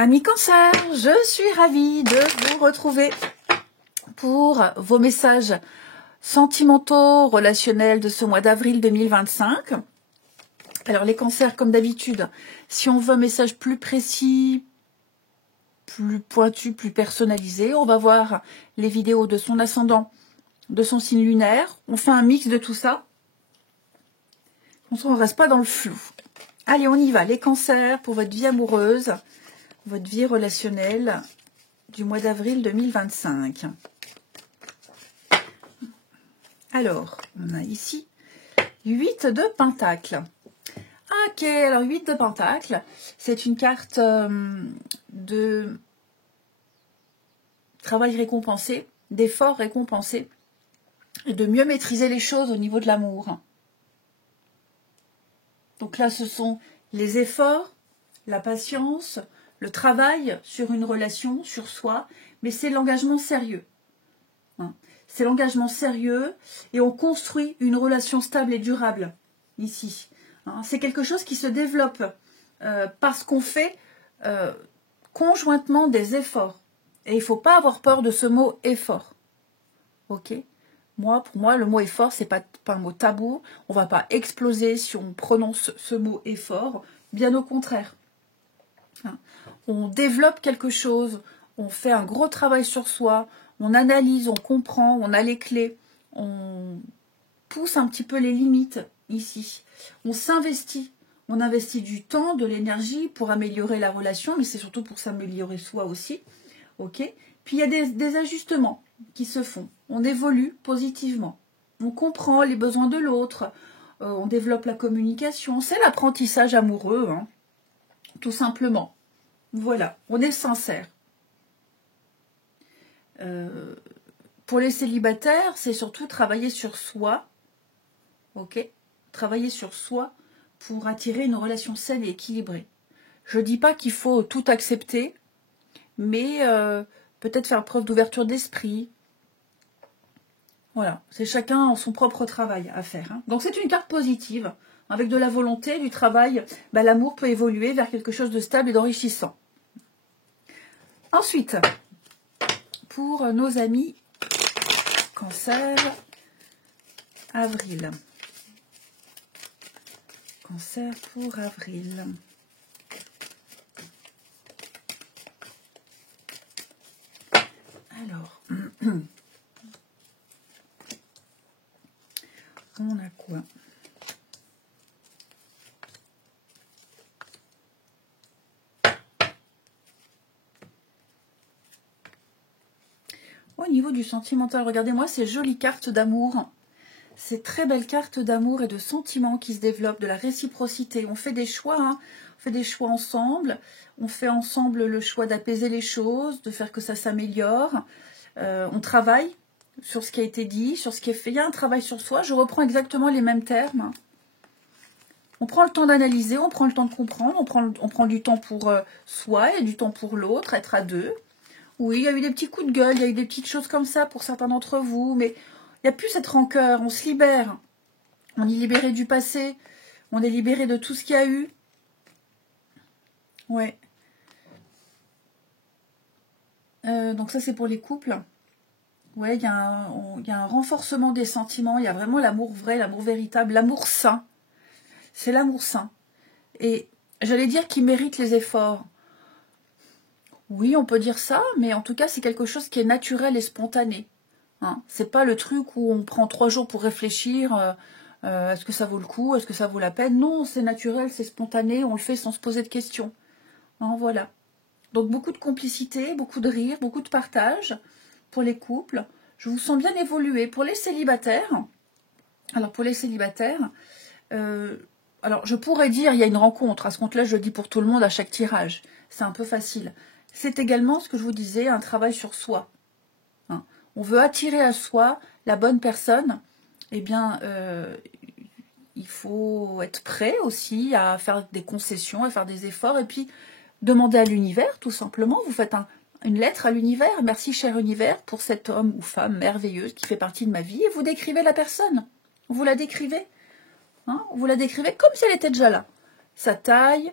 Amis Cancer, je suis ravie de vous retrouver pour vos messages sentimentaux, relationnels de ce mois d'avril 2025. Alors les cancers, comme d'habitude, si on veut un message plus précis, plus pointu, plus personnalisé, on va voir les vidéos de son ascendant, de son signe lunaire. On fait un mix de tout ça. Comme ça, on ne reste pas dans le flou. Allez, on y va. Les cancers, pour votre vie amoureuse, votre vie relationnelle du mois d'avril 2025. Alors, on a ici 8 de Pentacles. Ok, alors 8 de Pentacles, c'est une carte de travail récompensé, d'effort récompensé, et de mieux maîtriser les choses au niveau de l'amour. Donc là, ce sont les efforts, la patience, le travail sur une relation, sur soi, mais c'est l'engagement sérieux. C'est l'engagement sérieux et on construit une relation stable et durable ici. C'est quelque chose qui se développe parce qu'on fait conjointement des efforts. Et il ne faut pas avoir peur de ce mot effort. Ok ? Pour moi, le mot effort, ce n'est pas un mot tabou. On ne va pas exploser si on prononce ce mot effort. Bien au contraire. On développe quelque chose, on fait un gros travail sur soi, on analyse, on comprend, on a les clés, on pousse un petit peu les limites ici. On s'investit, on investit du temps, de l'énergie pour améliorer la relation, mais c'est surtout pour s'améliorer soi aussi. Ok ? Puis il y a des ajustements qui se font. On évolue positivement. On comprend les besoins de l'autre, on développe la communication. C'est l'apprentissage amoureux, tout simplement. Voilà, on est sincère. Pour les célibataires, c'est surtout travailler sur soi, ok ? Travailler sur soi pour attirer une relation saine et équilibrée. Je ne dis pas qu'il faut tout accepter, mais peut-être faire preuve d'ouverture d'esprit. Voilà, c'est chacun son propre travail à faire. Donc c'est une carte positive. Avec de la volonté, du travail, l'amour peut évoluer vers quelque chose de stable et d'enrichissant. Ensuite, pour nos amis Cancer, avril. Cancer pour avril. Alors, on a quoi ? Au niveau du sentimental, regardez-moi ces jolies cartes d'amour. Ces très belles cartes d'amour et de sentiments qui se développent, de la réciprocité. On fait des choix, on fait des choix ensemble. On fait ensemble le choix d'apaiser les choses, de faire que ça s'améliore. On travaille sur ce qui a été dit, sur ce qui est fait. Il y a un travail sur soi. Je reprends exactement les mêmes termes. On prend le temps d'analyser, on prend le temps de comprendre, on prend du temps pour soi et du temps pour l'autre, être à deux. Oui, il y a eu des petits coups de gueule, il y a eu des petites choses comme ça pour certains d'entre vous, mais il n'y a plus cette rancœur, on se libère. On est libéré du passé, on est libéré de tout ce qu'il y a eu. Ouais. Donc ça, c'est pour les couples. Ouais, il y a un renforcement des sentiments, il y a vraiment l'amour vrai, l'amour véritable, l'amour sain. C'est l'amour sain. Et j'allais dire qu'il mérite les efforts. Oui, on peut dire ça, mais en tout cas, c'est quelque chose qui est naturel et spontané. C'est pas le truc où on prend 3 jours pour réfléchir, est-ce que ça vaut le coup, est-ce que ça vaut la peine. Non, c'est naturel, c'est spontané, on le fait sans se poser de questions. Voilà. Donc beaucoup de complicité, beaucoup de rire, beaucoup de partage pour les couples. Je vous sens bien évoluer. Pour les célibataires, alors pour les célibataires, alors je pourrais dire il y a une rencontre. À ce compte-là, je le dis pour tout le monde à chaque tirage. C'est un peu facile. C'est également ce que je vous disais, un travail sur soi. On veut attirer à soi la bonne personne. Eh bien, il faut être prêt aussi à faire des concessions, à faire des efforts. Et puis, demander à l'univers, tout simplement. Vous faites une lettre à l'univers. Merci, cher univers, pour cet homme ou femme merveilleuse qui fait partie de ma vie. Et vous décrivez la personne. Vous la décrivez. Vous la décrivez comme si elle était déjà là. Sa taille,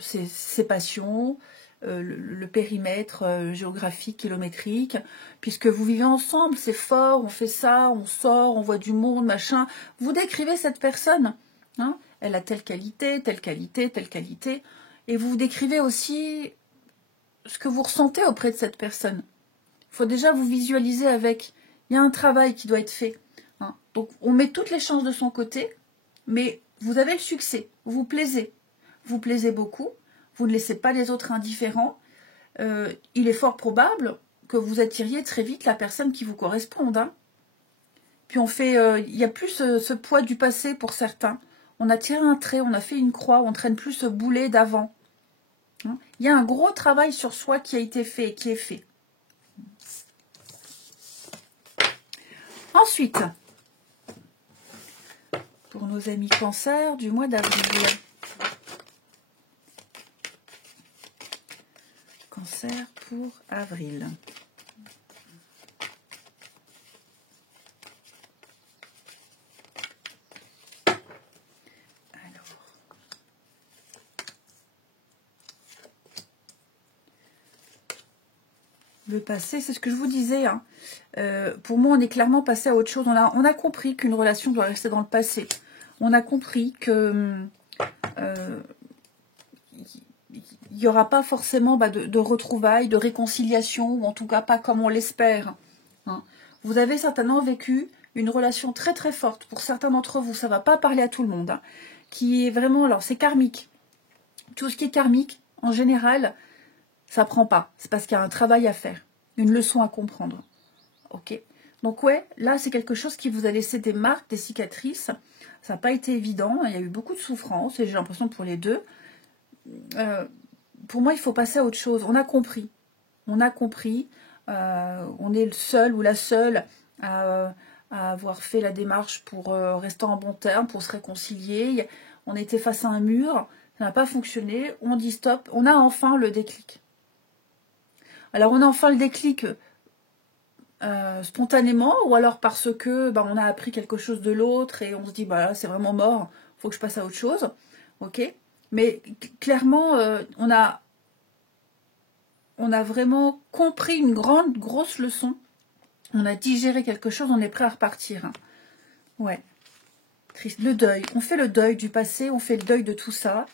ses passions, le périmètre géographique, kilométrique, puisque vous vivez ensemble, c'est fort, on fait ça, on sort, on voit du monde, machin. Vous décrivez cette personne, hein, elle a telle qualité, telle qualité, telle qualité, et vous décrivez aussi ce que vous ressentez auprès de cette personne. Il faut déjà vous visualiser avec. Il y a un travail qui doit être fait. Hein. Donc, on met toutes les chances de son côté, mais vous avez le succès. Vous plaisez. Vous plaisez beaucoup. Vous ne laissez pas les autres indifférents. Il est fort probable que vous attiriez très vite la personne qui vous corresponde. Hein. Puis on fait, il n'y a plus ce poids du passé pour certains. On a tiré un trait, on a fait une croix, on ne traîne plus ce boulet d'avant. Hein. Il y a un gros travail sur soi qui a été fait et qui est fait. Ensuite, pour nos amis Cancer du mois d'avril. Cancer pour avril. Alors. Le passé, c'est ce que je vous disais. Hein. Pour moi, on est clairement passé à autre chose. On a compris qu'une relation doit rester dans le passé. On a compris que il n'y aura pas forcément de retrouvailles, de réconciliation, ou en tout cas pas comme on l'espère. Hein. Vous avez certainement vécu une relation très très forte. Pour certains d'entre vous, ça ne va pas parler à tout le monde. Hein, qui est vraiment, alors c'est karmique. Tout ce qui est karmique, en général, ça prend pas. C'est parce qu'il y a un travail à faire, une leçon à comprendre. Ok. Donc ouais, là c'est quelque chose qui vous a laissé des marques, des cicatrices. Ça n'a pas été évident. Il y a eu beaucoup de souffrance et j'ai l'impression pour les deux. Pour moi, il faut passer à autre chose. On a compris. On a compris. On est le seul ou la seule à avoir fait la démarche pour rester en bon terme, pour se réconcilier. On était face à un mur. Ça n'a pas fonctionné. On dit stop. On a enfin le déclic. Alors, on a enfin le déclic spontanément ou alors parce que on a appris quelque chose de l'autre et on se dit c'est vraiment mort. Il faut que je passe à autre chose. Ok. Mais clairement, on a vraiment compris une grosse leçon. On a digéré quelque chose, on est prêt à repartir. Hein. Ouais. Triste. Le deuil. On fait le deuil du passé, on fait le deuil de tout ça.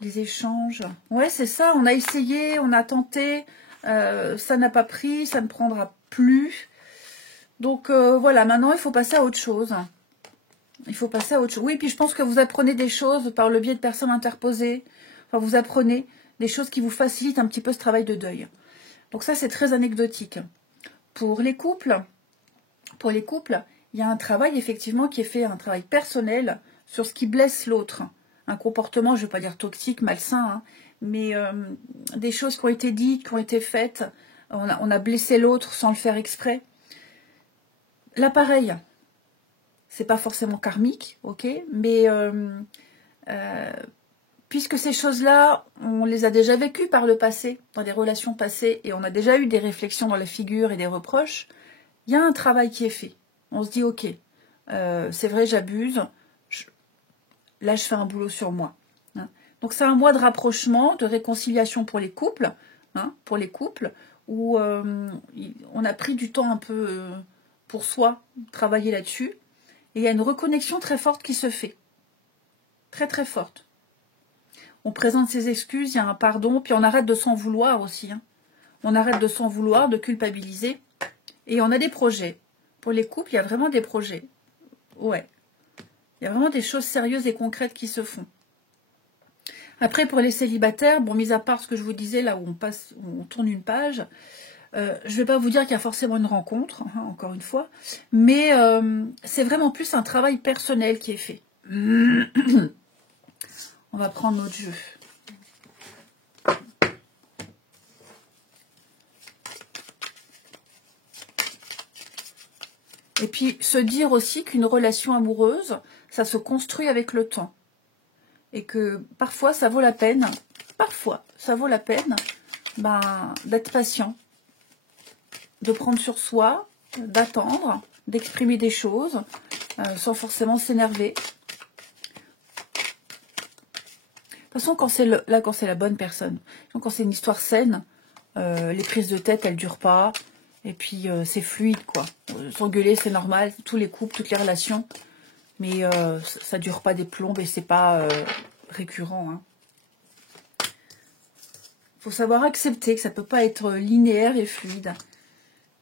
Les échanges. Ouais, c'est ça. On a essayé, on a tenté. Ça n'a pas pris, ça ne prendra plus. Donc voilà, maintenant il faut passer à autre chose. Il faut passer à autre chose. Oui, puis je pense que vous apprenez des choses par le biais de personnes interposées. Enfin, vous apprenez des choses qui vous facilitent un petit peu ce travail de deuil. Donc ça, c'est très anecdotique. Pour les couples, il y a un travail effectivement qui est fait, un travail personnel sur ce qui blesse l'autre. Un comportement, je ne vais pas dire toxique, malsain, hein, mais des choses qui ont été dites, qui ont été faites. On a blessé l'autre sans le faire exprès. Là, pareil. C'est pas forcément karmique, ok, mais puisque ces choses-là, on les a déjà vécues par le passé, dans des relations passées, et on a déjà eu des réflexions dans la figure et des reproches, il y a un travail qui est fait. On se dit, ok, c'est vrai, j'abuse, là je fais un boulot sur moi. Hein. Donc c'est un mois de rapprochement, de réconciliation pour les couples, hein, où on a pris du temps un peu pour soi, travailler là-dessus. Et il y a une reconnexion très forte qui se fait. Très très forte. On présente ses excuses, il y a un pardon, puis on arrête de s'en vouloir aussi. Hein. On arrête de s'en vouloir, de culpabiliser. Et on a des projets. Pour les couples, il y a vraiment des projets. Ouais. Il y a vraiment des choses sérieuses et concrètes qui se font. Après, pour les célibataires, mis à part ce que je vous disais, là où on tourne une page, je ne vais pas vous dire qu'il y a forcément une rencontre, hein, encore une fois, mais c'est vraiment plus un travail personnel qui est fait. On va prendre notre jeu. Et puis, se dire aussi qu'une relation amoureuse, ça se construit avec le temps. Et que parfois, ça vaut la peine, d'être patient, de prendre sur soi, d'attendre, d'exprimer des choses, sans forcément s'énerver. façon, quand c'est là, quand c'est la bonne personne, donc quand c'est une histoire saine, les prises de tête, elles durent pas. Et puis, c'est fluide, quoi. S'engueuler, c'est normal. Tous les couples, toutes les relations. Mais ça dure pas des plombes et c'est pas récurrent. Hein. Faut savoir accepter que ça peut pas être linéaire et fluide.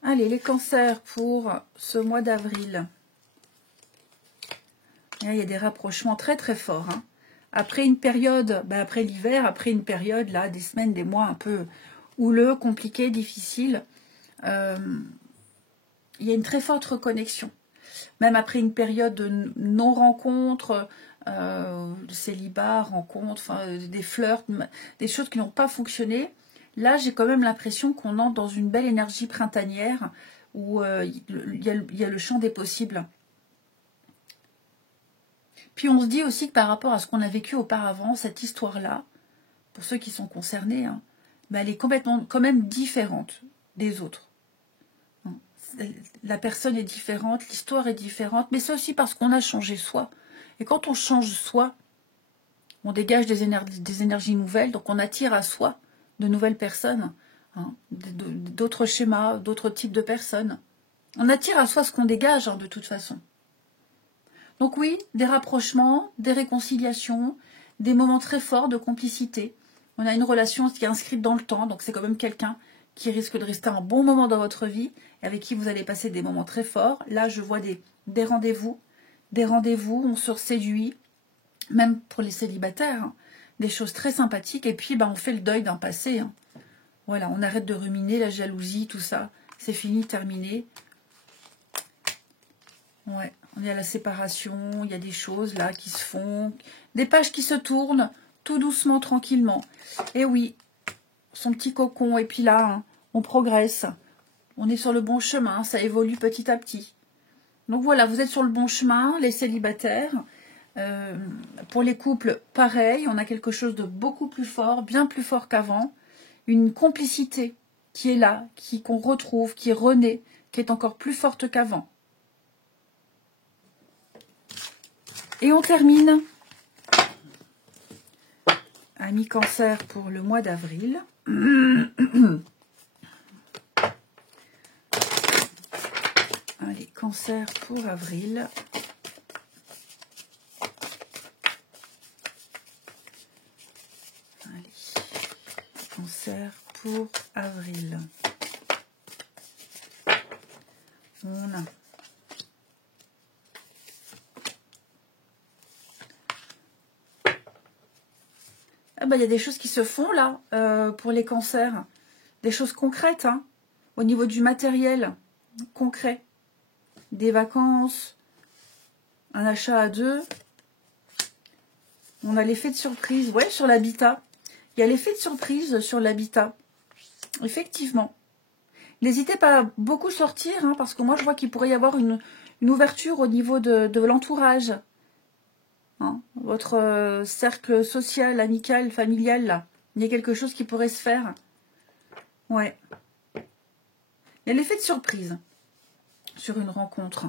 Allez, les cancers pour ce mois d'avril. Il y a des rapprochements très très forts. Hein. Après une période, après l'hiver, après une période, là, des semaines, des mois un peu houleux, compliqués, difficiles, il y a une très forte reconnexion. Même après une période de non-rencontre, de célibat, rencontre, des flirts, des choses qui n'ont pas fonctionné, là j'ai quand même l'impression qu'on entre dans une belle énergie printanière où il y a le champ des possibles. Puis on se dit aussi que par rapport à ce qu'on a vécu auparavant, cette histoire-là, pour ceux qui sont concernés, hein, elle est complètement quand même différente des autres. La personne est différente, l'histoire est différente, mais c'est aussi parce qu'on a changé soi. Et quand on change soi, on dégage des énergies nouvelles, donc on attire à soi de nouvelles personnes, hein, d'autres schémas, d'autres types de personnes. On attire à soi ce qu'on dégage, hein, de toute façon. Donc oui, des rapprochements, des réconciliations, des moments très forts de complicité. On a une relation qui est inscrite dans le temps, donc c'est quand même quelqu'un qui risque de rester un bon moment dans votre vie, avec qui vous allez passer des moments très forts. Là, je vois des rendez-vous, on se séduit, même pour les célibataires, hein, des choses très sympathiques, et puis on fait le deuil d'un passé. Hein. Voilà, on arrête de ruminer la jalousie, tout ça, c'est fini, terminé. Ouais, il y a la séparation, il y a des choses là qui se font, des pages qui se tournent, tout doucement, tranquillement. Et oui, son petit cocon, et puis là, hein, on progresse. On est sur le bon chemin, ça évolue petit à petit. Donc voilà, vous êtes sur le bon chemin, les célibataires. Pour les couples, pareil, on a quelque chose de beaucoup plus fort, bien plus fort qu'avant. Une complicité qui est là, qu'on retrouve, qui renaît, qui est encore plus forte qu'avant. Et on termine. Amis Cancer pour le mois d'avril. Allez, Cancer pour avril. Allez, Cancer pour avril. On a il y a des choses qui se font là pour les cancers. Des choses concrètes, hein, au niveau du matériel concret. Des vacances, un achat à deux. On a l'effet de surprise, ouais, sur l'habitat. Il y a l'effet de surprise sur l'habitat. Effectivement. N'hésitez pas à beaucoup sortir, hein, parce que moi je vois qu'il pourrait y avoir une ouverture au niveau de l'entourage. Hein, votre cercle social, amical, familial, là. Il y a quelque chose qui pourrait se faire. Ouais. Il y a l'effet de surprise sur une rencontre.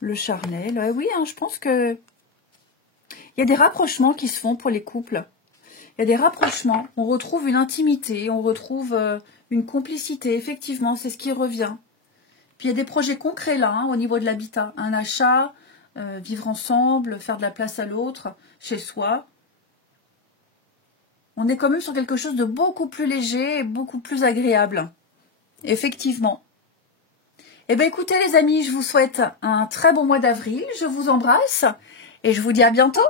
Le charnel. Oui, hein, je pense que il y a des rapprochements qui se font pour les couples. Il y a des rapprochements. On retrouve une intimité, on retrouve une complicité. Effectivement, c'est ce qui revient. Puis il y a des projets concrets là, hein, au niveau de l'habitat. Un achat, vivre ensemble, faire de la place à l'autre, chez soi. On est quand même sur quelque chose de beaucoup plus léger et beaucoup plus agréable. Effectivement. Eh bien écoutez les amis, je vous souhaite un très bon mois d'avril. Je vous embrasse et je vous dis à bientôt.